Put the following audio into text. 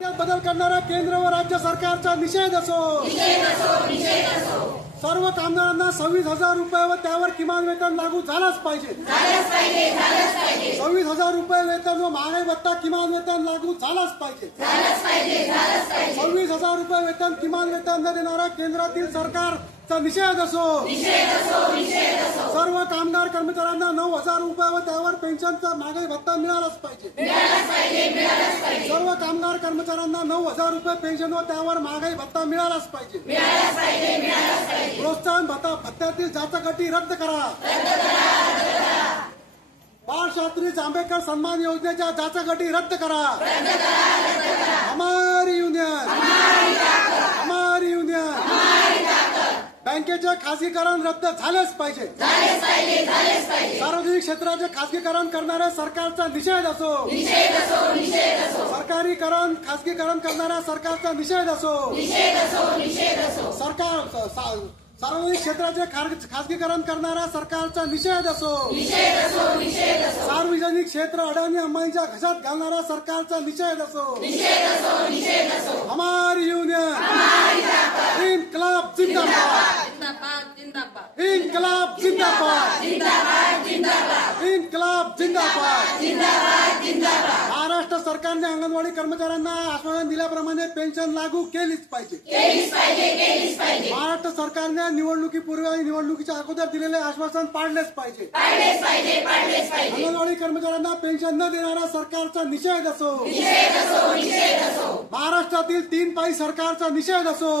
बदल करणाऱ्या केंद्र व राज्य सरकारचा निषेध असो। सर्व कामगारांना 26,000 रुपये व त्यावर किमान वेतन लागू झालाच पाहिजे। 26,000 रुपये वेतन व महागाई भत्ता किमान वेतन लागू झालाच पाहिजे। 26,000 रुपये वेतन किमान वेतन न देणारा केंद्रातील सरकारचा निषेध असो। सर्व कामगार कर्मचाऱ्यांना 9,000 रुपये व त्यावर पेन्शनचा महागाई भत्ता मिळालाच पाहिजे। सर्व कामगार कर्मचाऱ्यांना 9,000 रुपये पेन्शन व त्यावर महागाई भत्ता मिळालाच पाहिजे। प्रोत्साहन भत्त्यातील जाचक-अटी रद्द करा। बाळशास्त्री जांभेकर सन्मान योजनेच्या जाचक-अटी रद्द करा। हमारी युनियन, हमारी युनियन। बँकेचे खासगीकरण रद्द झालेच पाहिजे। सार्वजनिक क्षेत्राचे खासगीकरण करणाऱ्या सरकारचा निषेध असो। सरकारीकरण खासगीकरण करणाऱ्या सरकारचा निषेध असो। सार्वजनिक क्षेत्राचे खासगीकरण करणाऱ्या सरकारचा निषेध असो। सार्वजनिक क्षेत्र अडाणी अंबानीच्या घशात घालणाऱ्या सरकारचा निषेध असो। हमारी युनियन, इन्कलाब जिंदाबाद, इन्कलाब जिंदाबाद, इन्कलाब जिंदाबाद। महाराष्ट्र सरकारने अंगणवाडी कर्मचाऱ्यांना आश्वासन दिल्याप्रमाणे पेन्शन लागू केलीच पाहिजे। महाराष्ट्र सरकारने निवडणुकीपूर्वी आणि निवडणुकीच्या अगोदर दिलेले आश्वासन पाळलेच पाहिजे। अंगणवाडी कर्मचाऱ्यांना पेन्शन न देणाऱ्या सरकारचा निषेध असो। महाराष्ट्रातील 3 पाई सरकारचा निषेध असो।